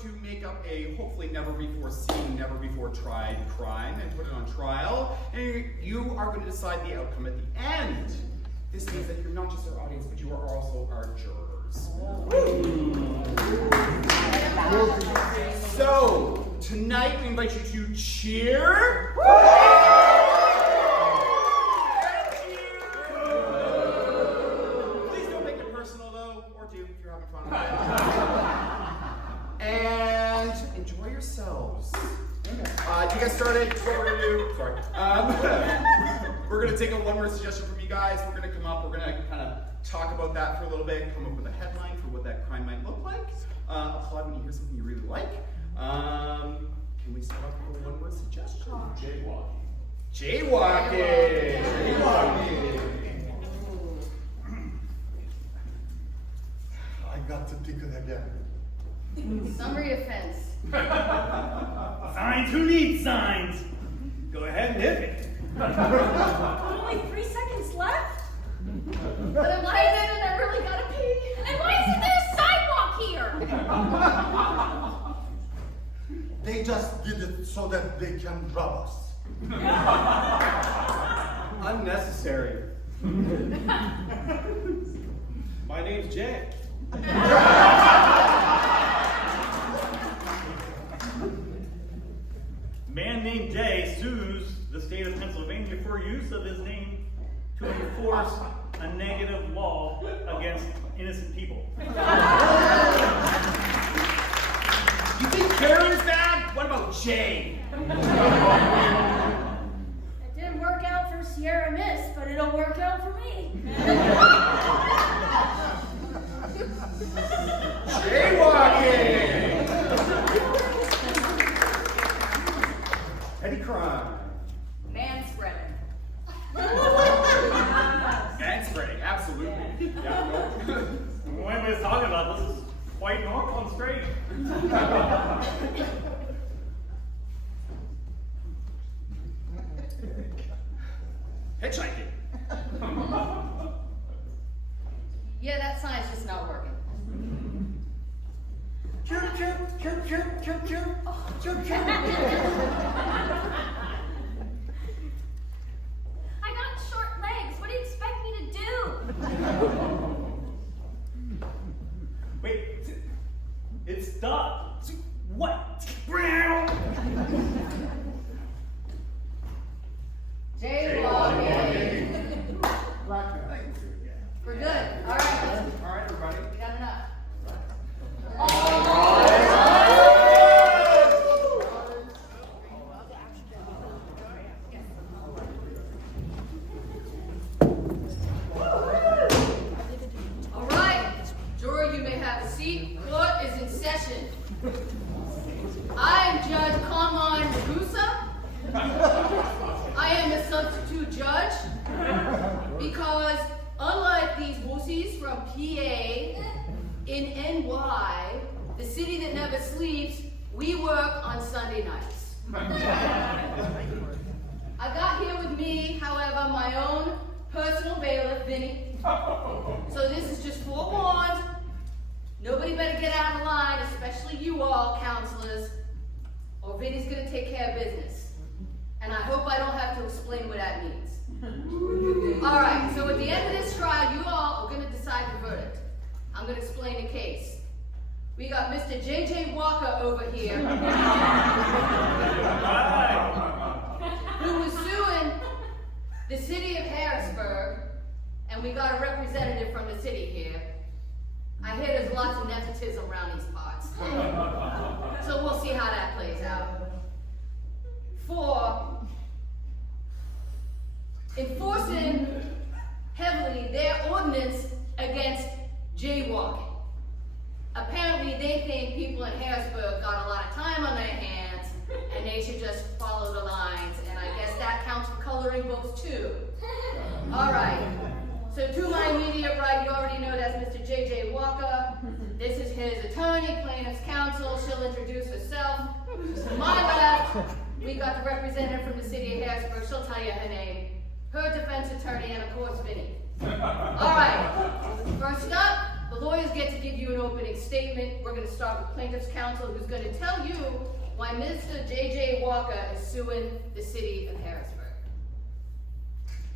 to make up a hopefully never before seen, never before tried crime and put it on trial, and you are going to decide the outcome at the end. This means that you're not just our audience, but you are also our jurors. So, tonight we invite you to cheer. Please don't make it personal though, or do if you're having fun with it. And enjoy yourselves. You guys started, what we're gonna do, sorry. We're gonna take a one-word suggestion from you guys. We're gonna come up, we're gonna kind of talk about that for a little bit, come up with a headline for what that crime might look like. Applaud when you hear something you really like. Can we start off with a one-word suggestion? Jaywalking. Jaywalking. Jaywalking. I got to think it again. Summary offense. Signs, who needs signs? Go ahead and hit it. Only 3 seconds left? But I'm lightheaded and I really gotta pee. And why isn't there a sidewalk here? They just did it so that they can rob us. Unnecessary. My name's Jay. Man named Jay sues the state of Pennsylvania for use of his name to enforce a negative law against innocent people. You think Karen is bad? What about Jay? It didn't work out for Sierra Miss, but it'll work out for me. Jaywalking! Petty crime. Manspreading. Manspreading, absolutely. Yeah, no. When anybody's talking about this is quite normal and straight. Hitchhiking. Yeah, that sign's just not working. Choo choo choo choo choo choo choo choo. I got short legs. What do you expect me to do? Wait, it stopped. What? Jaywalking. We're good. All right. All right, everybody. We got enough. All right. Juror, you may have a seat. Court is in session. I am Judge Carmine Ragusa. I am the substitute judge because unlike these wussies from PA, in NY, the city that never sleeps, we work on Sunday nights. I got here with me, however, my own personal bailiff, Vinny. So this is just forewarned. Nobody better get out of line, especially you all, counselors, or Vinny's gonna take care of business. And I hope I don't have to explain what that means. All right, so at the end of this trial, you all are gonna decide the verdict. I'm gonna explain the case. We got Mr. J.J. Walker over here, who was suing the city of Harrisburg, and we got a representative from the city here. I hear there's lots of nepotism around these parts. So we'll see how that plays out. For enforcing heavily their ordinance against jaywalking. Apparently they think people in Harrisburg got a lot of time on their hands and they should just follow the lines, and I guess that counts for coloring books too. All right, so to my immediate right, you already know that's Mr. J.J. Walker. This is his attorney, plaintiff's counsel. She'll introduce herself. To my left, we got the representative from the city of Harrisburg. She'll tell you her name. Her defense attorney, and of course, Vinny. All right, first up, the lawyers get to give you an opening statement. We're going to start with plaintiff's counsel, who's going to tell you why Mr. J.J. Walker is suing the city of Harrisburg.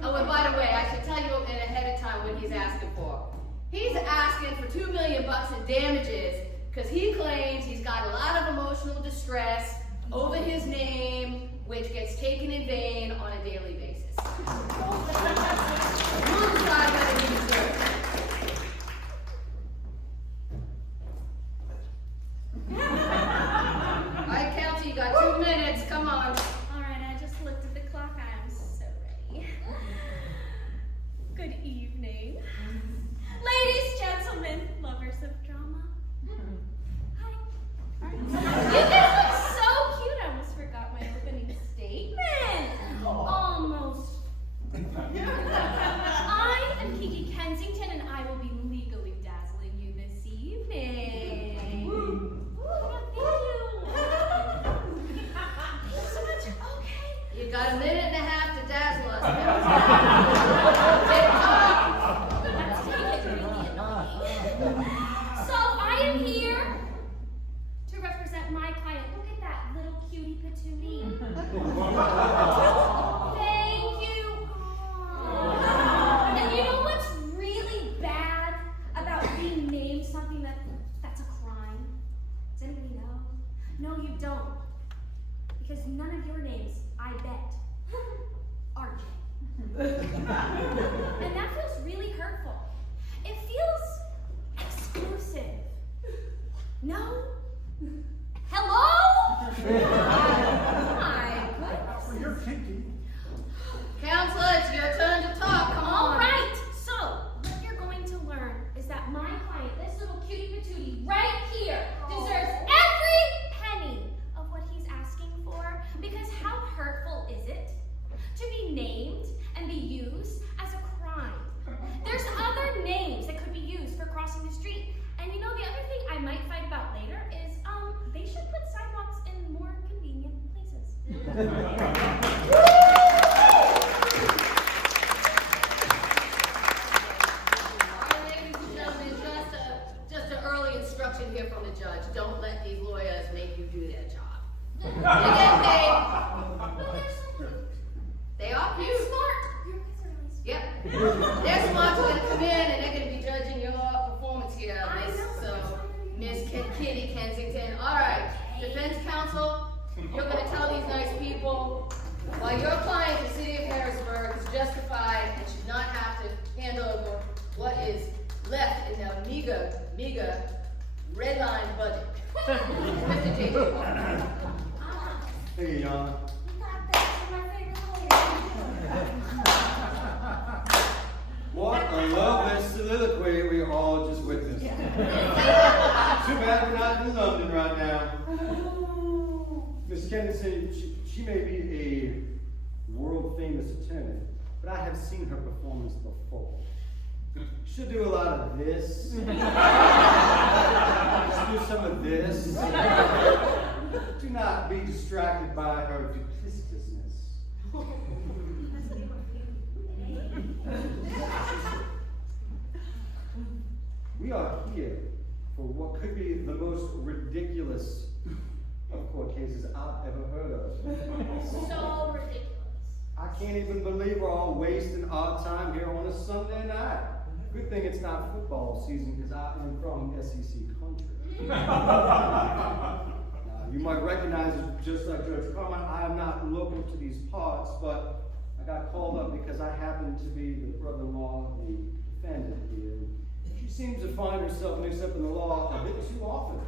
Oh, and by the way, I should tell you ahead of time what he's asking for. He's asking for $2 million in damages because he claims he's got a lot of emotional distress over his name, which gets taken in vain on a daily basis. You decide whether he deserves it. All right, Kelty, you got 2 minutes. Come on. All right, I just looked at the clock. I am so ready. Good evening. Ladies, gentlemen, lovers of drama. Hi. You guys look so cute. I almost forgot my opening statement. Almost. I am Kiki Kensington, and I will be legally dazzling you this evening. Ooh, thank you. So much. Okay. You got a minute and a half to dazzle us. Take time. Let's take it really annoying. So I am here to represent my client. Look at that little cutie patootie. Thank you. And you know what's really bad about being named something that's a crime? Does anybody know? No, you don't. Because none of your names, I bet, are J. And that feels really hurtful. It feels exclusive. No? Hello? My goodness. You're kinky. Counselor, it's your turn to talk. Come All on. right. So, what you're going to learn is that my client, this little cutie patootie right here, deserves every penny of what he's asking for. Because how hurtful is it to be named and be used as a crime? There's other names that could be used for crossing the street. And you know, the other thing I might fight about later is they should put sidewalks in more convenient places. All right, ladies and gentlemen, just an early instruction here from the judge. Don't let these lawyers make you do their job. They get paid. They are You're cute. smart. You guys are really smart. Yep. They're smart. They're going to come in and they're going to be judging your performance here, I Miss know. Miss Kitty Kensington. All right, defense counsel, you're going to tell these nice people why your client, the city of Harrisburg, is justified and should not have to hand over what is left in their meager red line budget. Mr. J.J. Walker. Thank you, Your Honor. You got this. You're my favorite lawyer. What a lovely soliloquy we all just witnessed. Too bad we're not in London right now. Miss Kennedy, she may be a world-famous attorney, but I have seen her performance before. She'll do a lot of this. She'll do some of this. Do not be distracted by her duplicitousness. We are here for what could be the most ridiculous of court cases I've ever heard of. So ridiculous. I can't even believe we're all wasting our time here on a Sunday night. Good thing it's not football season because I am from SEC country. You might recognize it just like Judge Carmine. I am not local to these parts, but I got called up because I happen to be the brother-in-law of the defendant here. She seems to find herself mixed up in the law a bit too often.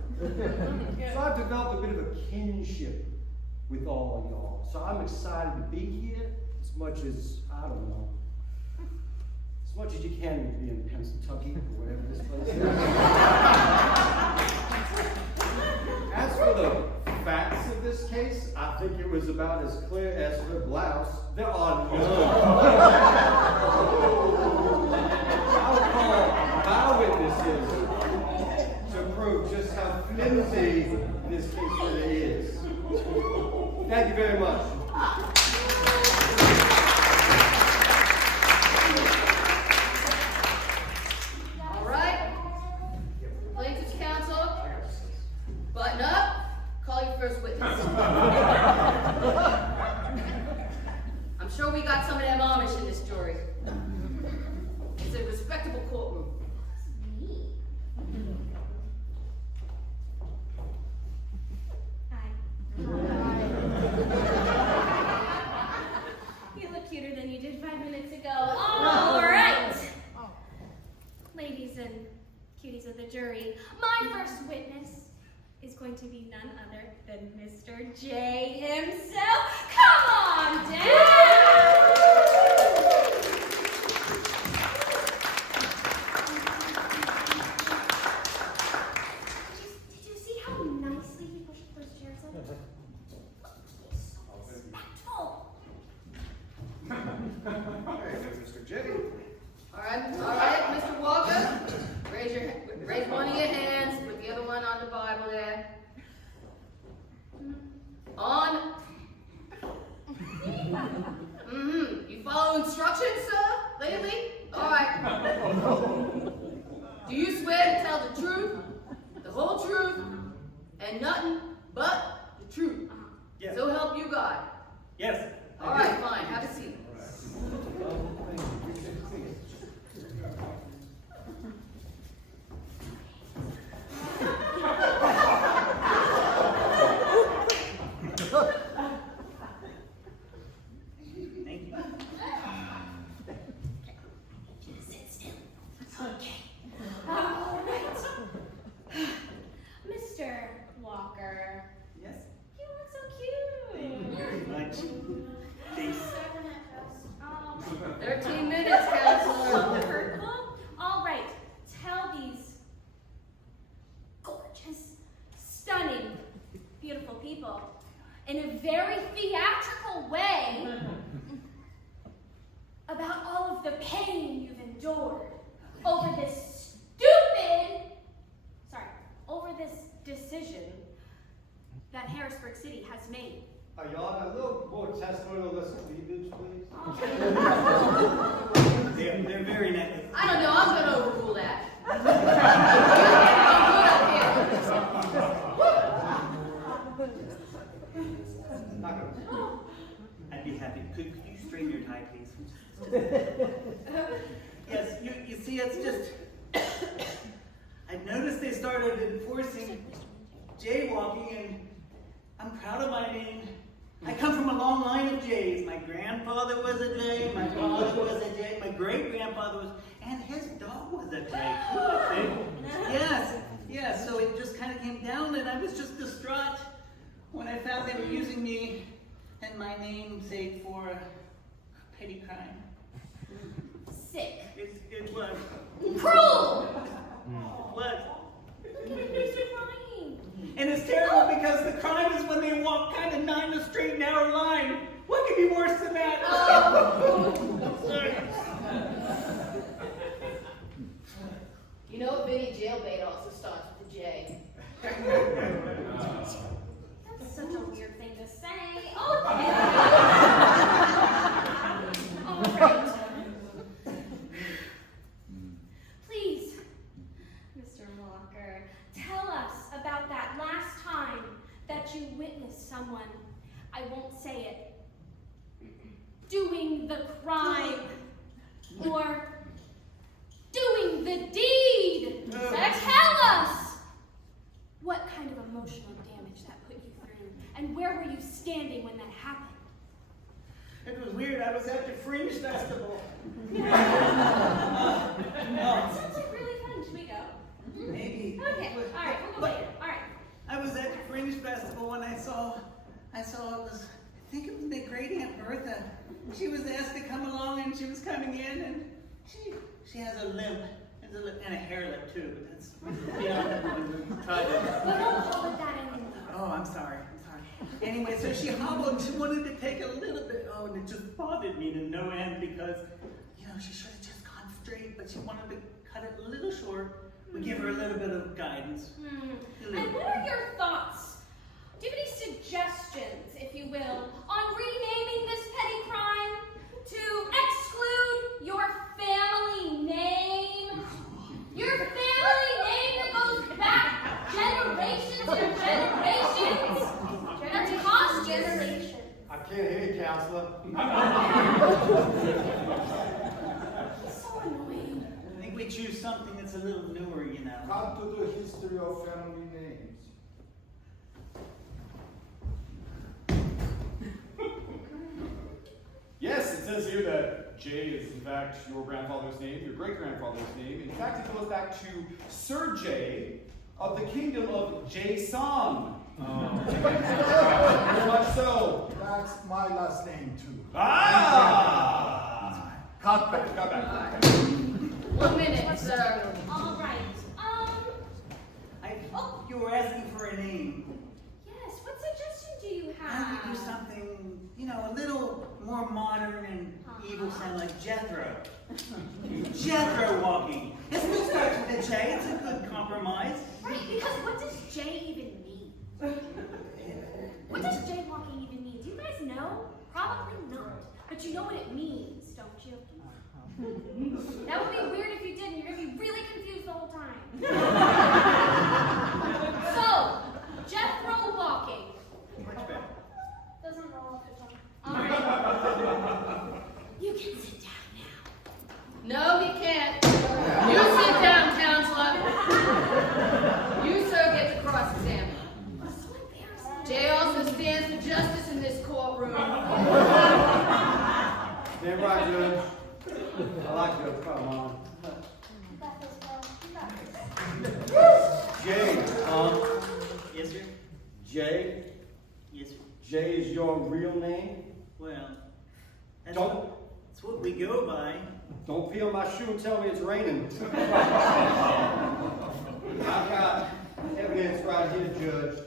So I've developed a bit of a kinship with all of y'all. So I'm excited to be here as much as, I don't know, as much as you can be in Pennsylvania or whatever this place is. As for the facts of this case, I think it was about as clear as her blouse. There are none. I'll call my witnesses to prove just how flimsy this case really is. Thank you very much. All right. Button up. Call your first witness. I'm sure we got some of them Amish in this jury. It's a respectable courtroom. Me? Hi. You look cuter than you did 5 minutes ago. All right. Ladies and cuties of the jury, my first witness is going to be none other than Mr. J himself. Come on down! Did you see how nicely he pushed those chairs in? He's so respectful. Hey, there's Mr. J. All right, Mr. Walker. Raise one of your hands, put the other one on the Bible there. On. You follow instructions, sir, lately? All right. Do you swear to tell the truth, the whole truth, and nothing but the truth? Yes. So help you God. Yes. All right, fine. Have a seat. Thank you. Sit still. Okay. All right. Mr. Walker. Yes. You look so cute. Very much. Thanks. 13 minutes, counselor. So hurtful. All right. Tell these gorgeous, stunning, beautiful people in a very theatrical way about all of the pain you've endured over this decision that Harrisburg City has made. Y'all, a little more testimonial, less cleavage, please. They're very nice. I don't know, I'm gonna overrule that. Not gonna. I'd be happy. Could you straighten your tie, please? Yes, you see, it's just, I've noticed they started enforcing jaywalking, and I'm proud of my name. I come from a long line of Jays. My grandfather was a Jay, my father was a Jay, my great-grandfather was, and his dog was a Jay. Yes, so it just kind of came down, and I was just distraught when I found they were using me and my namesake for a petty crime. Sick. It was. Cruel! What? Look at him, he's crying. And it's terrible because the crime is when they walk kind of down the straight, narrow line. What could be worse than that? You know, Vinny Jailbait also starts with a J. That's such a weird thing to say. Oh, all right. Please, Mr. Walker, tell us about that last time that you witnessed someone, I won't say it, doing the crime or doing the deed. Tell us what kind of emotional damage that put you through, and where were you standing when that happened? It was weird. I was at the Fringe Festival. That sounds like really fun. Should we go? Maybe. Okay. All right. We'll go later. All right. I was at the Fringe Festival when I saw this, I think it was my great Aunt Bertha. She was asked to come along, and she was coming in, and she has a limp. And a hair lip too, but that's, yeah. We don't call it that anymore. Oh, I'm sorry. Anyway, so she hobbled and she wanted to take a little bit, and it just bothered me to no end because, she should have just gone straight, but she wanted to cut it a little short. We give her a little bit of guidance. And what are your thoughts? Do you have any suggestions, if you will, on renaming this petty crime to exclude your family name? Your family name that goes back generations and generations? can't hear you, counselor. So annoying. I think we choose something that's a little newer, you know. Come to the history of family names. Yes, it says here that Jay is in fact your grandfather's name, your great-grandfather's name. In fact, it goes back to Sir Jay of the kingdom of Jay-Song. Very much so. That's my last name too. Ah! Cut back, cut back. 1 minute, sir. All right. You were asking for a name. Yes. What suggestion do you I have? would do something, you know, a little more modern and evil, sound like Jethro. Jethro walking. It still starts with a J. It's a good compromise. Right, because what does Jay even mean? What does jaywalking even mean? Do you guys know? Probably not. But you know what it means, don't you? That would be weird if you didn't. You're going to be really confused the whole time. So, Jethro walking. Much better. Doesn't roll off the tongue. You can sit down now. No, he can't. You sit down, counselor. You, sir, get to cross-examine. So embarrassing. Jay also stands for justice in this courtroom. Stand right, Judge. I like Judge. Come on. You got this, girl. You got this. Jay, Yes, sir? Jay? Yes, sir. Jay is your real name? Well, that's Don't- that's what we go by. Don't peel my shoe and tell me it's raining. I've got evidence right here, Judge.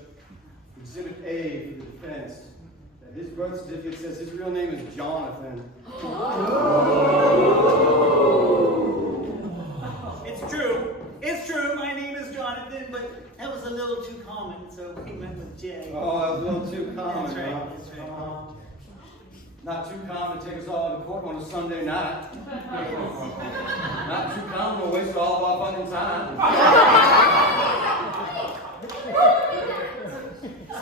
Exhibit A for the defense. That his birth certificate says his real name is Jonathan. It's true. It's true. My name is Jonathan, but that was a little too common, so we went with Jay. Oh, that was a little too common, That's right, huh? that's right. Not too common to take us all to court on a Sunday night. Not too common to waste all of our fucking time.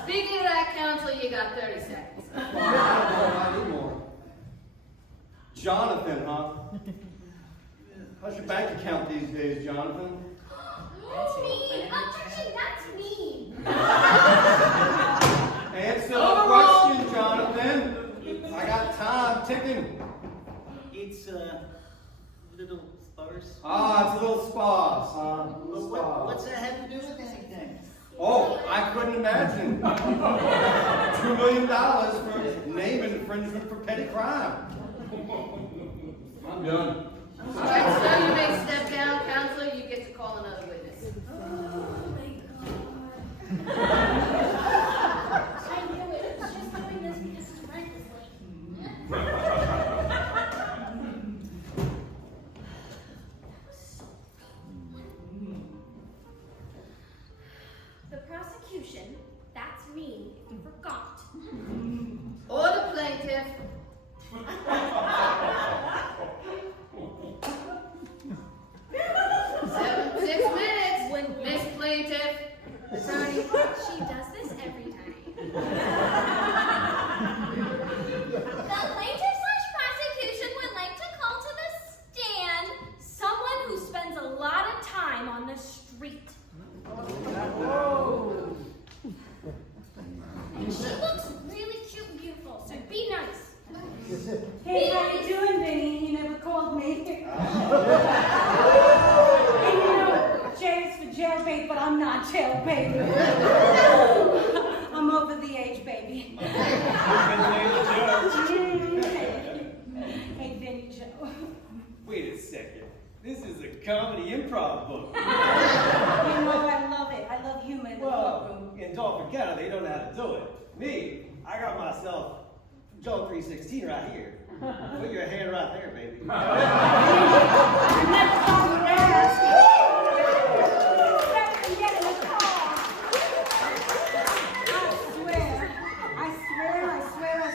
Speaking of that, counsel, you got 30 seconds. I need more. Jonathan, huh? How's your bank account these days, Jonathan? That's mean. Objection, that's mean. Answer the question, Jonathan. I got time ticking. It's a little sparse. Ah, it's a little sparse, huh? But what's that have to do with anything? Oh, I couldn't imagine. $2 million for name infringement for petty crime. I'm done. All right, so you may step down, counselor. You get to call another witness. Oh my god. I knew it. It's just doing this because his rent is late. The prosecution, that's me, if you forgot. Or the plaintiff. 6 minutes, Miss Plaintiff. Attorney. She does this every time. The plaintiff/prosecution would like to call to the stand someone who spends a lot of time on the street. And she looks really cute and beautiful, so be nice. Hey, how you doing, Vinny? You never called me. And you know, J is for jailbait, but I'm not jailbait. I'm over the age, baby. Hey, Vinny Joe. Wait a second. This is a comedy improv book. You know, I love it. I love humor in the Well, courtroom. in Dolphin County, they don't know how to do it. Me, I got myself John 3:16 right here. Put your hand right there, baby. I never thought you would ask. Better than get in the car. I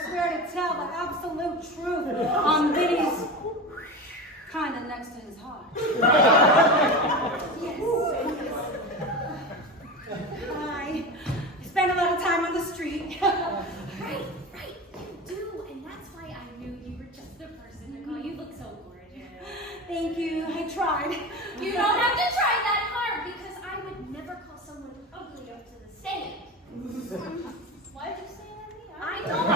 swear to tell the absolute truth on Vinny's kind of next to his heart. Yes. I spend a lot of time on the street. Right, you do. hard. You don't have to try that hard because I would never call someone ugly up to the stand. Why did you say that to me? I don't.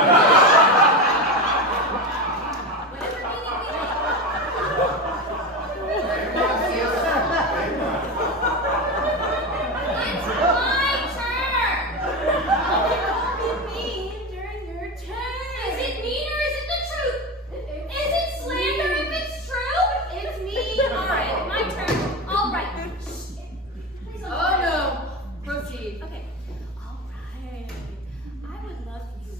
Whatever meaning we have. It's my turn. Don't be mean during your turn. Is it mean or is it the truth? Is it slander if it's true? It's mean. All right, my turn. All right. Shh. Please don't Oh cry. no, proceed. Okay. All right. I would love you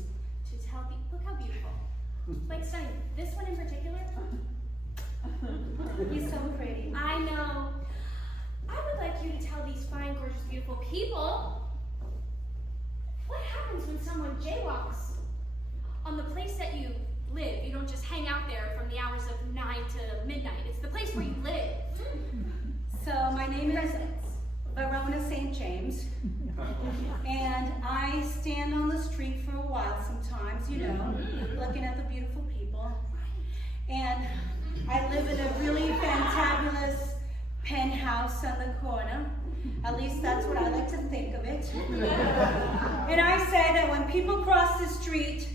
to tell me. Look how beautiful. Like Stein, this one in particular. He's so pretty. I know. I would like you to tell these fine, gorgeous, beautiful people what happens when someone jaywalks on the place that you live. You don't just hang out there from the hours of 9 to midnight. It's the place where you live. So my name is Verona St. James, and I stand on the street for a while sometimes, you know, looking at the beautiful people. And I live in a really fantabulous penthouse on the corner. At least that's what I like to think of it. And I say that when people cross the street,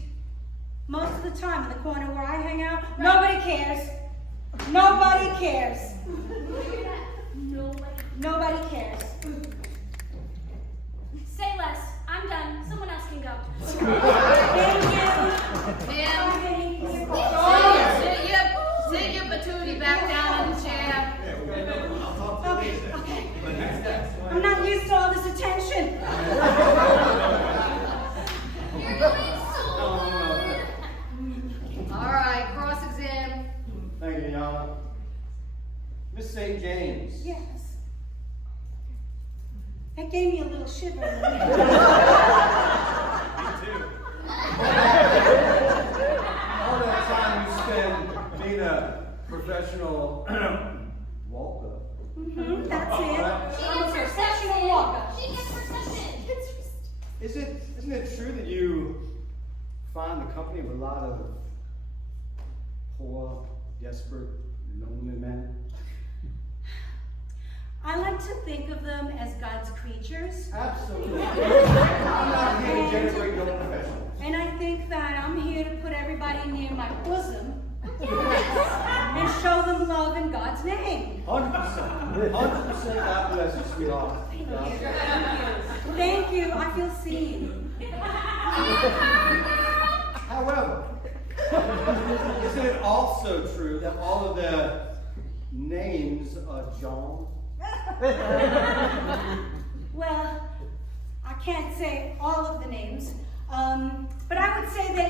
most of the time in the corner where I hang out, nobody cares. Nobody cares. Nobody cares. Say less. I'm done. Someone else can go. Thank you. Ma'am, sit your patootie back down in the chair. Okay. I'm not used to all this attention. You're doing so good. All right, cross-exam. Thank you, Yana. Miss St. James. Yes. That gave me a little shiver. Me too. All that time you spend being a professional walker. That's it. She I'm a gets her professional session. walker. She gets her session. Isn't it true that you find the company of a lot of poor, desperate, lonely men? I like to think of them as God's creatures. Absolutely. I'm not here to denigrate no professional. And I think that I'm here to put everybody near my bosom and show them love in God's name. 100%. 100%. God bless you, sweetheart. Thank you. I feel seen. However, isn't it also true that all of the names are John? Well, I can't say all of the names, but I would say that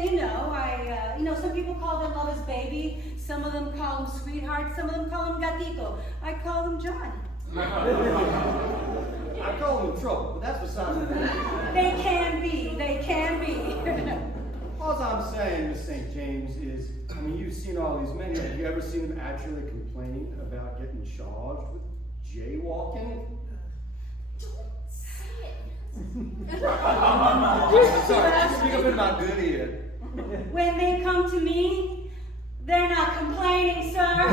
some people call them Lover's Baby, some of them call him Sweetheart, some of them call him Gatito. I call him John. I call them trouble, but that's beside the point. They can be. All I'm saying, Miss St. James, is, you've seen all these men. Have you ever seen them actually complain about getting charged with jaywalking? Don't say it. I'm sorry, speak a bit about good here. When they come to me, they're not complaining, sir. They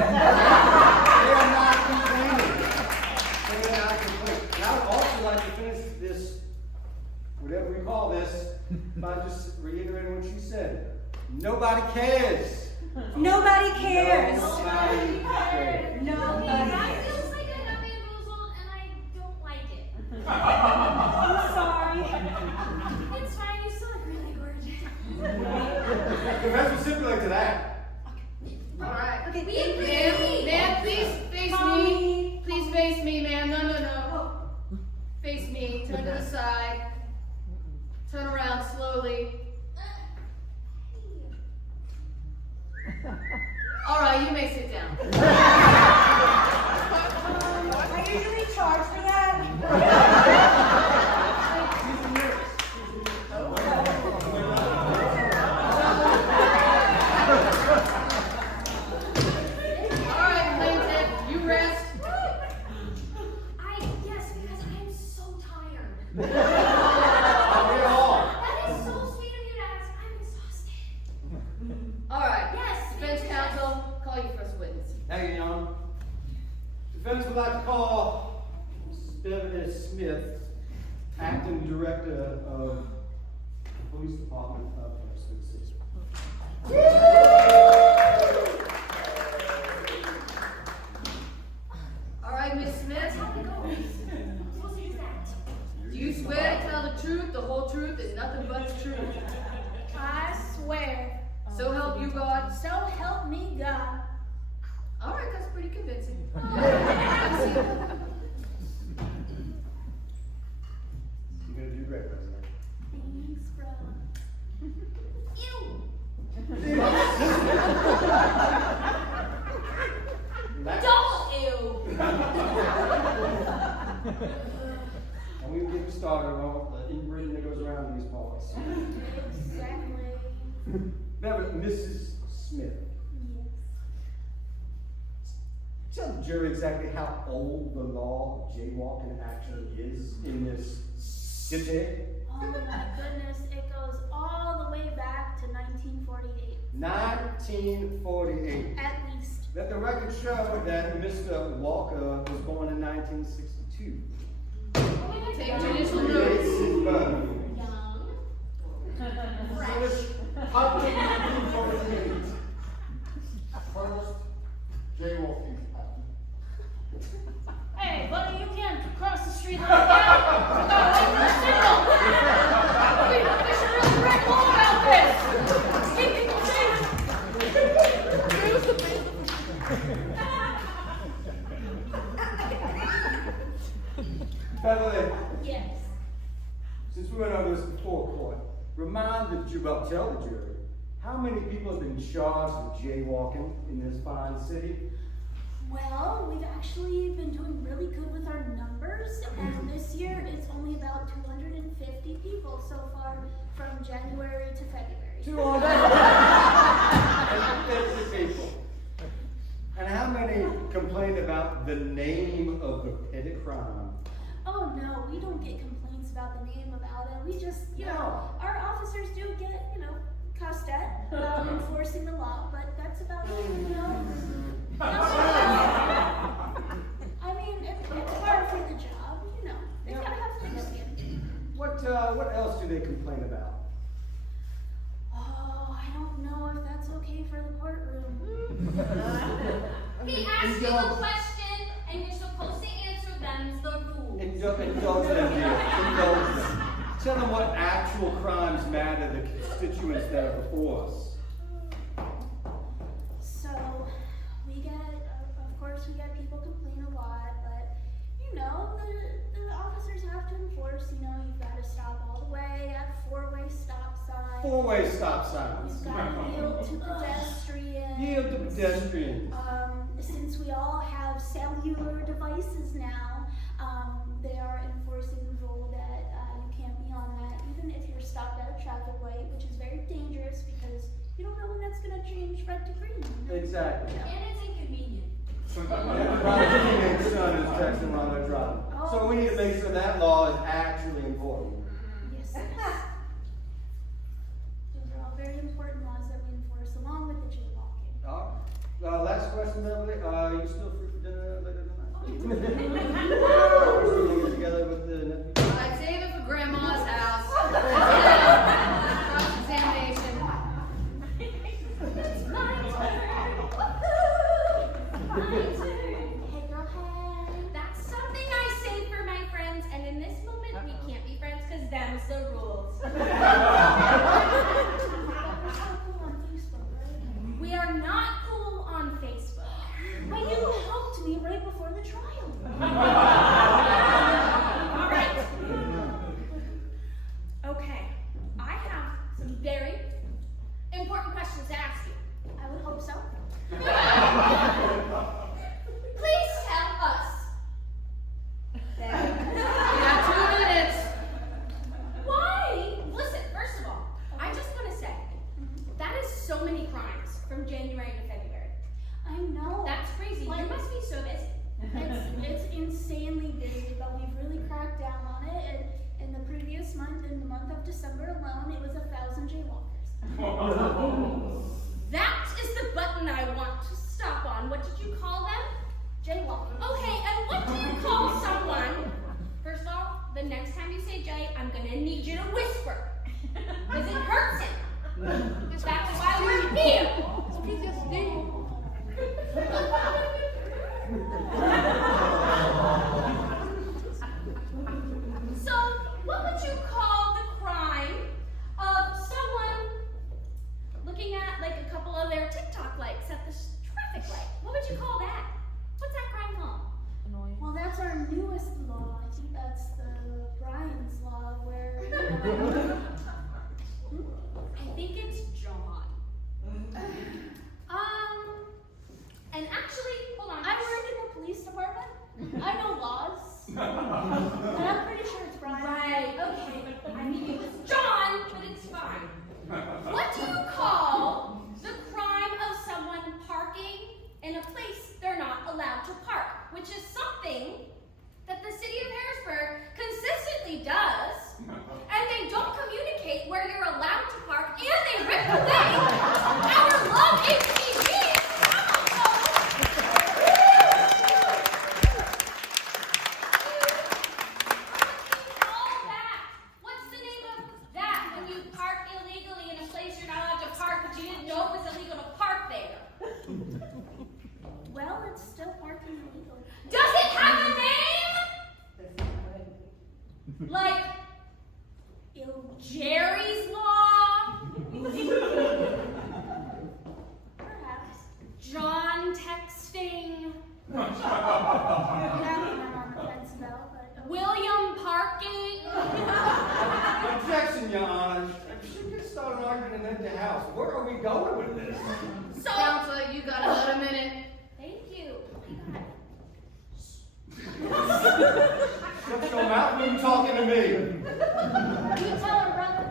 are not complaining. They are not complaining. And I would also like to finish this, whatever we call this, by just reiterating what she said. Nobody cares. Nobody cares. Nobody cares. Nobody That cares. feels like a bamboozle, and I don't like it. I'm sorry. It's fine. You still look really gorgeous. Professor, specifically to that. All right. Okay, We thank agree. you. Ma'am, please face me. Mommy. Please face me, ma'am. No. Face me. Turn to the side. Turn around slowly. All right, you may sit down. I usually charge for that. All right, plaintiff, you rest. Yes, because I am so tired. We all. That is so sweet of you to ask. I'm exhausted. All right. Yes. Defense counsel, call your first witness. Thank you, Your Honor. Police Department of Harrisburg City. All right, Miss Smith, What is that? do you swear to tell the truth, the whole truth, and nothing but the truth? I swear. So help you God. So help me God. All right, that's pretty convincing. You're gonna do great, President. Thanks, bro. Ew! Relax. Double ew! And we were getting started on the inbreeding that goes around in these parts. Exactly. Beverly, Mrs. Smith, Yes. tell the jury exactly how old the law of jaywalking actually is in this city. Oh my goodness, it goes all the way back to 1948. 1948. At least. Let the record show that Mr. Walker was born in 1962. Take judicial Predates notes. his birth. Young. Finish. How can you forget? First, jaywalking happened. Hey, buddy, you can't cross the street like that. You gotta wait for the signal. We should really write more about this. Keep people safe. Beverly, Yes. since we went over this before court, remind the jury, well, tell the jury, how many people have been charged with jaywalking in this fine city? Well, we've actually been doing really good with our numbers, and this year it's only about 250 people so far from January to February. 250 people. And how many complained about the name of the petty crime? Oh no, we don't get complaints about the name about it. We just, No. our officers do get, cussed at about enforcing the law, but that's about it, I mean, it's hard for the job, They gotta have thick skin. What else do they complain about? Oh, I don't know if that's okay for the courtroom. He asked you a question, and you're supposed to answer them the rules. Indulge them, dear. Indulge them. Tell them what actual crimes matter to the constituents that are before us. So, of course, we get people complain a lot, but, the officers have to enforce, you've got to stop all the way at four-way stop signs. Four-way stop signs. You've got to yield to pedestrians. Yield to pedestrians. Since we all have cellular devices now, they are enforcing the rule that you can't be on that, even if you're stopped at a traffic light, which is very dangerous because you don't know when that's going to change red to green. Exactly. And it's inconvenient. Everybody's teenage son is texting while they're driving. So we need to make sure that law is actually important. Yes, yes. Those are all very important laws that we enforce along with the jaywalking. All right. Last question, Beverly. You still free for dinner later tonight? Still gonna get together with the nephew? I'd save it for Grandma's house. Cross-examination. Hey, girl, hey. That's something I say for my friends, and in this moment, we can't be friends because them's the rules. We're so cool on Facebook, right? We are not cool on Facebook. But you helped me right before the trial. All right. Okay, I have some very important questions to ask you. I would hope so. Please tell us. You got 2 minutes. Why? Listen, first of all, I just want to say, that is so many crimes from January to February. I know. That's crazy. You must be so busy. It's insanely busy, but we've really cracked down on it. And in the previous month, in the month of December alone, it was 1,000 jaywalkers. That is the button I want to stop on. What did you call them? Jaywalkers. Okay, and what do you call someone? First of all, the next time you say Jay, I'm gonna need you to whisper. Because park illegally in a place you're not allowed to park, but you didn't know it was illegal to park there. Well, it's still parking illegal. Does it have a name? Like Jerry's Law? Perhaps. John texting? That one I'm on the fence about, but. William parking? Objection, Your Honor. She can start an argument and then the house. Where are we going with this? So, Counselor, you got another minute. thank you. Shut your mouth when you're talking to me. You tell her, brother.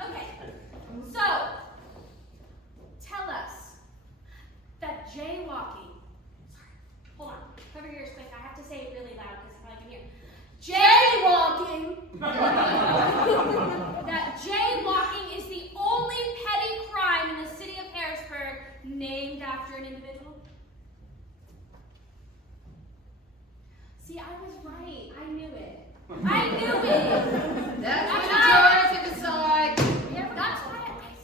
Okay, so tell us that jaywalking. Hold on, cover your ears quick. I have to say it really loud because I can hear. Jaywalking. That jaywalking is the only petty crime in the city of Harrisburg named after an individual. See, I was right. I knew it. I knew it. That's That's what right. the jury to decide. Yeah, that's why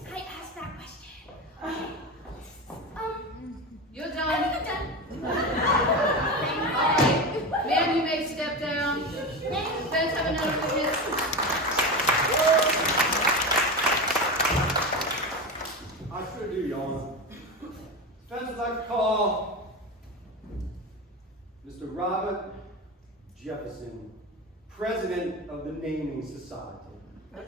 I asked that question. Okay. You're I done. think I'm done. All right. Ma'am, you may step down. Defense have another witness. I sure do, Your Honor. Defense would like to call Mr. Robert Jefferson, President of the Naming Society. Do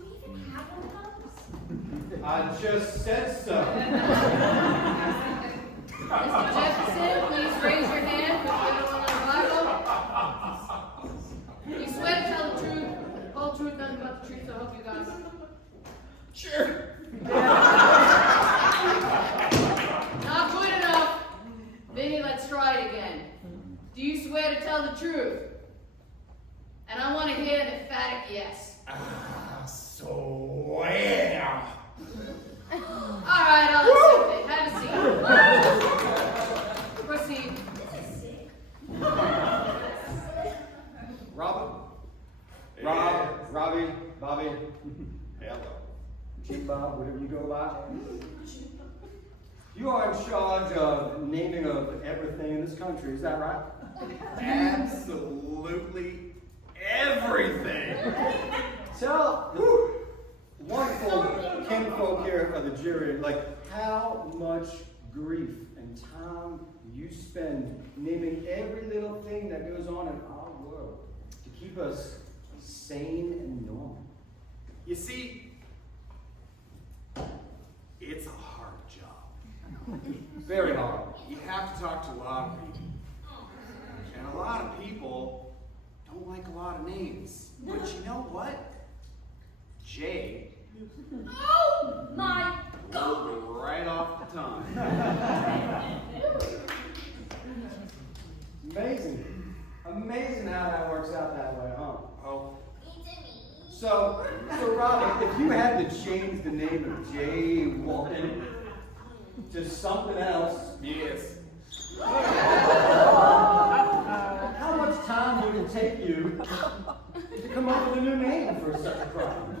we even have one of those? I just said so. Mr. Jefferson, please raise your hand for federal rebuttal. You swear to tell the truth, whole truth, nothing but the truth, so I hope you guys. Sure. Not good enough. Vinny, let's try it again. Do you swear to tell the truth? And I want to hear an emphatic yes. Swear. All right, I'll accept it. Have a seat. Proceed. Robert? Robbie, Bobby, Hello. Chief Bob, whatever you go by. You are in charge of naming of everything in this country, is that right? Absolutely everything. Tell the wonderful kinfolk here of the jury, like, how much grief and time you spend naming every little thing that goes on in our world to keep us sane and normal. You see, it's a hard job. Very hard. You have to talk to a lot of people. And a lot of people don't like a lot of names. But you know what? Jay Oh my rolled right off the tongue. Amazing. Amazing how that works out that way, huh? Oh, So Robert, if you had to change the name of Jay Walton to something else, yes. how much time would it take you to come up with a new name for such a crime?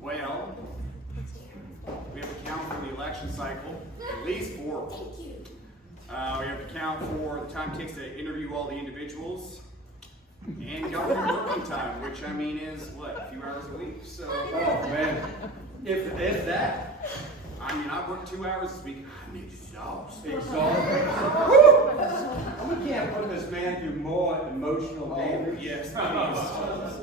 Well, we have to count for the election cycle, at least 4 of them. Thank you. We have to count for the time it takes to interview all the individuals, and government working time, which I mean is what, a few hours a week. So, Oh man, if that. I mean, I work 2 hours this week. I'm exhausted. Exhausting. We can't put this man through more emotional damage. Yes, please.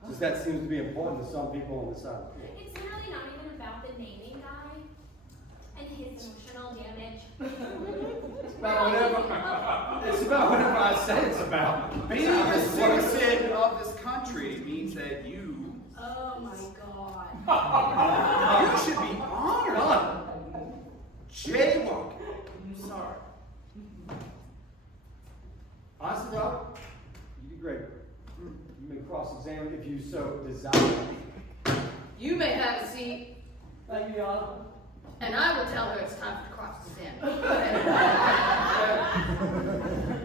Because that seems to be important to some people on the side. It's literally not even about the naming guy and his emotional damage. It's about whatever I say it's about. Being a citizen of this country means that you Oh my God. you should be honored. Jaywalking. Sorry. Honestly, Robert, you did great. You may cross-examine if you so desire. You may have a seat, Thank you, Your Honor. and I will tell her it's time for the cross-examination.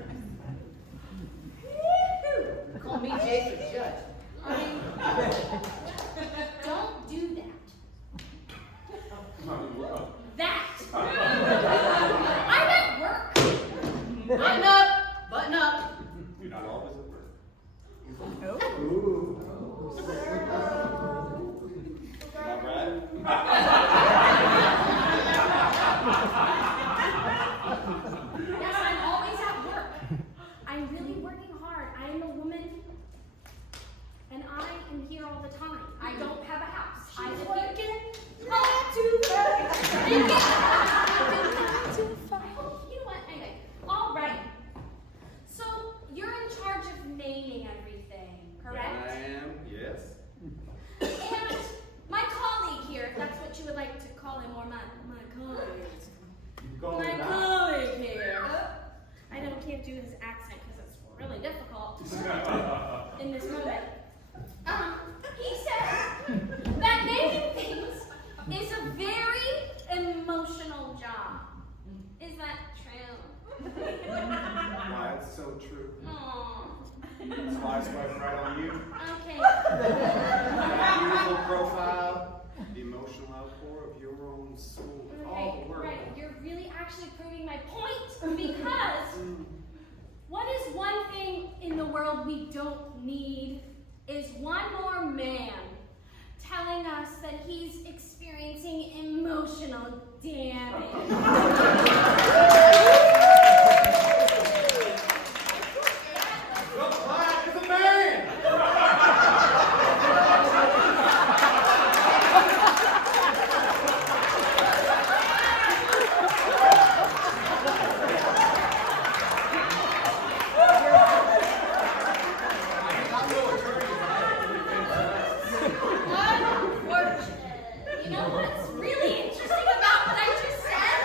Button up, button up. You're not always at work. Ooh. Not right? Yes, I'm always at work. I'm really working hard. I am a woman, and I am here all the time. I don't have a house. I live here. You know what? Anyway, all right. So you're in charge of naming everything, correct? I am, yes. And my colleague here, if that's what you would like to call him, or my colleague. My colleague here. I can't do his accent because it's really difficult in this moment. He said that naming things is a very emotional job. Is that true? Why, it's so true. Aw. That's why I swipe right on you. Okay. That beautiful profile, the emotional outpour of your own soul. All the work. Right. You're really actually proving my point because what is one thing in the world we don't need is one more man telling us that he's experiencing emotional damage. You know what's really interesting about what I just said?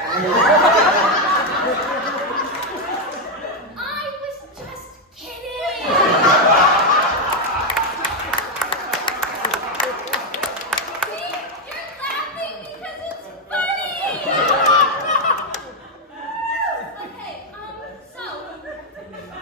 I was just kidding. See? You're laughing because it's funny. Okay, so,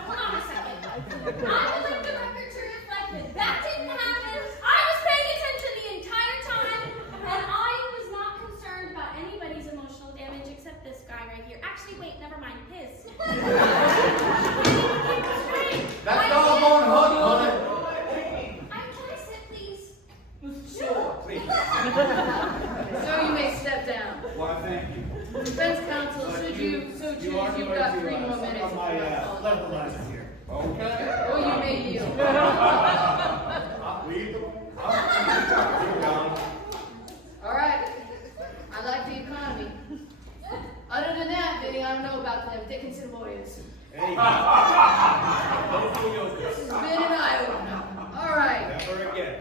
hold on a second. I would like the record to reflect that that didn't happen. I was paying attention the entire time, and I was not concerned about anybody's emotional damage except this guy right here. Actually, wait, never mind, his. That's doggone hook, honey. Can I sit, please? Sure, please. Sir, you may step down. Why, thank you. Defense counsel, should you so choose, you've got 3 more minutes. My levelizers here. Okay. Or you may yield. Leave the All right. I like the economy. Other than that, Vinny, I don't know about them Dickinson lawyers. Hey. Vin and I don't know. All right. Never again.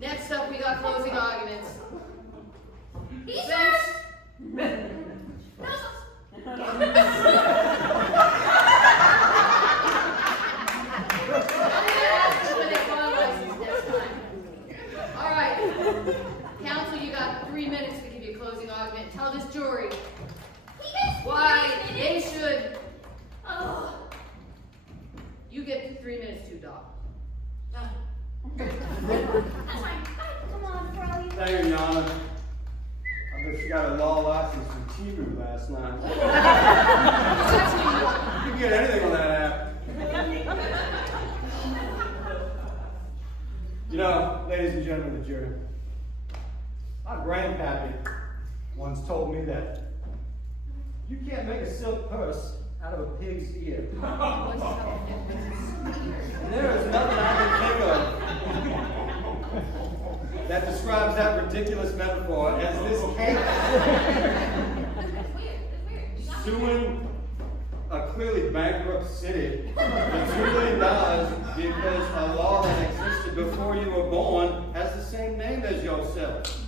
Next up, we got closing arguments. He's Defense. All right. Counsel, you got 3 minutes to give your closing argument. Tell this jury why they should. Oh. You get 3 minutes too, Doc. That's fine. Come on, Frowie. Thank you, Your Honor. I bet you got a law license from Timu last night. You can get anything on that app. You know, ladies and gentlemen of the jury, my grandpappy once told me that you can't make a silk purse out of a pig's ear. And there is nothing I can think of that describes that ridiculous metaphor as this case. That's weird. Suing a clearly bankrupt city for $2 million because a law that existed before you were born has the same name as yourself.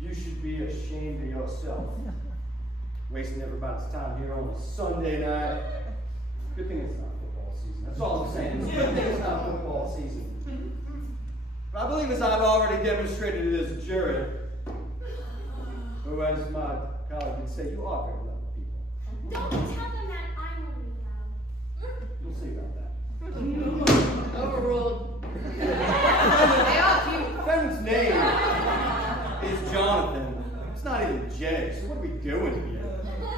You should be ashamed of yourself. Wasting everybody's time here on a Sunday night. Good thing it's not football season. That's all I'm saying. It's a good thing it's not football season. But I believe, as I've already demonstrated to this jury, who, as my colleague would say, you are very lovely people. Don't tell them that I'm only loud. We'll see about that. Overruled. They are cute. The defendant's name is Jonathan. It's not even Jay, so what are we doing here?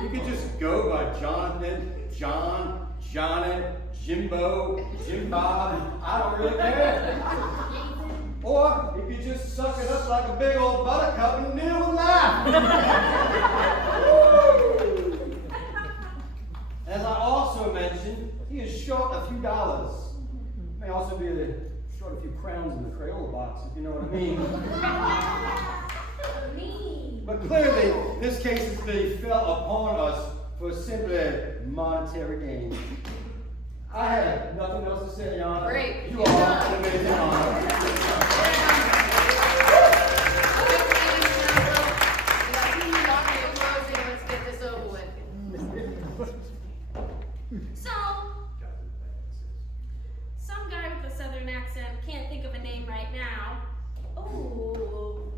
You could just go by Jonathan, John, Johnny, Jimbo, Jim Bob, I don't really care. Or you could just suck it up like a big old buttercup and deal with life. As I also mentioned, he is short a few dollars. May also be short a few crowns in the Crayola box, if you know what I mean. But clearly, this case is they fell upon us for simply monetary gain. I have nothing else to say, Your Honor. Great. You all have an amazing honor. Let's get this over with. So, some guy with a southern accent, can't think of a name right now. Oh,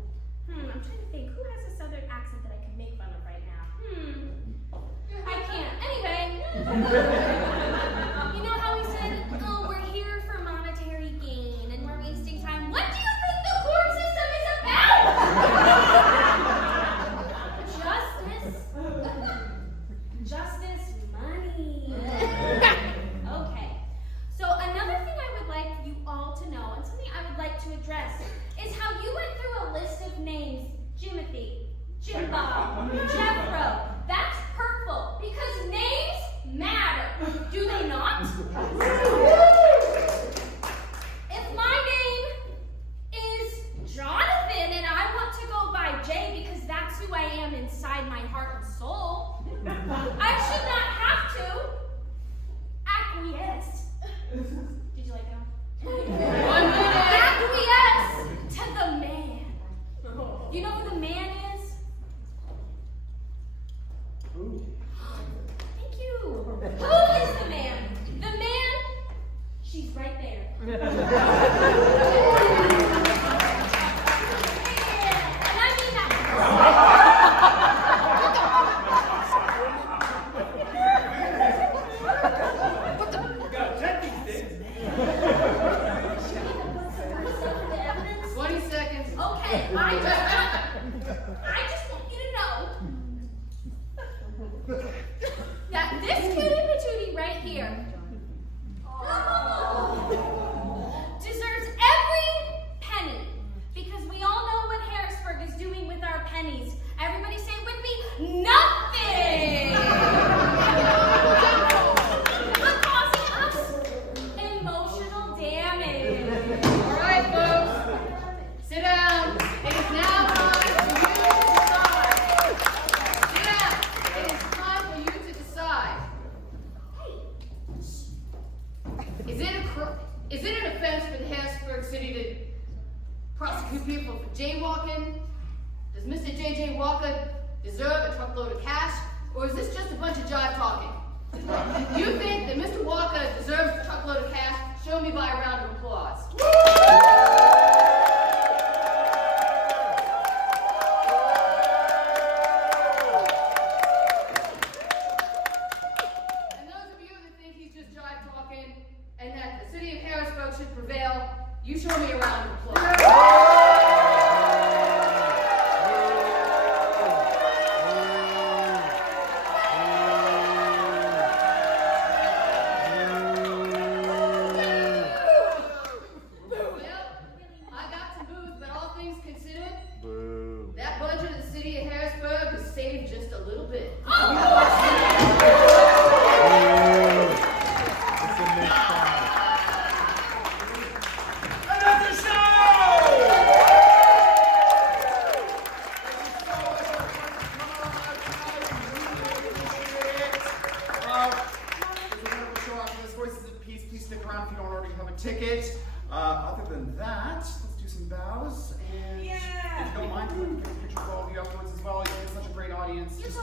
I'm trying to think, who has a southern accent that I can make fun of right now? I can't. Anyway, you know how he said, oh, we're here for monetary gain and we're wasting time. What do you think the court system is about? Justice, money. Okay. So another thing I would like you all to know, and something I would like to address, is how you went through a list of names. Jimothy, Jim Bob, Jeffro. That's hurtful because names matter. Do they not? If my name is Jonathan and I want to go by Jay because that's who I am inside my heart and soul, I should not have to acquiesce. Did you like that? Acquiesce to the man. You know who the man is? Thank you. Who is the man? The man, she's right there. And I mean that. You gotta check these things. 20 seconds. Okay, I just want you to know that this cutie patootie right here deserves every penny because we all know what Harrisburg is doing with our pennies. Everybody say it with me, nothing! We're causing us emotional damage. All right, folks. Sit down. It is now time for you to decide. Sit down. It is time for you to decide. Is it an offense for the Harrisburg City to prosecute people for jaywalking? Does Mr. J.J. Walker deserve a truckload of cash? Or is this just a bunch of jive talking? If you think that Mr. Walker deserves a truckload of cash, show me by a round of applause. And those of you that think he's just jive talking and that the city of Harrisburg should prevail, you show me a round of applause. Well, I got some booze, but all things considered, that budget of the city of Harrisburg is saved just a little bit. Another show! Voices of Peace. Please stick around if you don't already have a ticket. Other than that, let's do some bows. And if you don't mind, we can take a picture of all of you afterwards as well. It's such a great audience. Just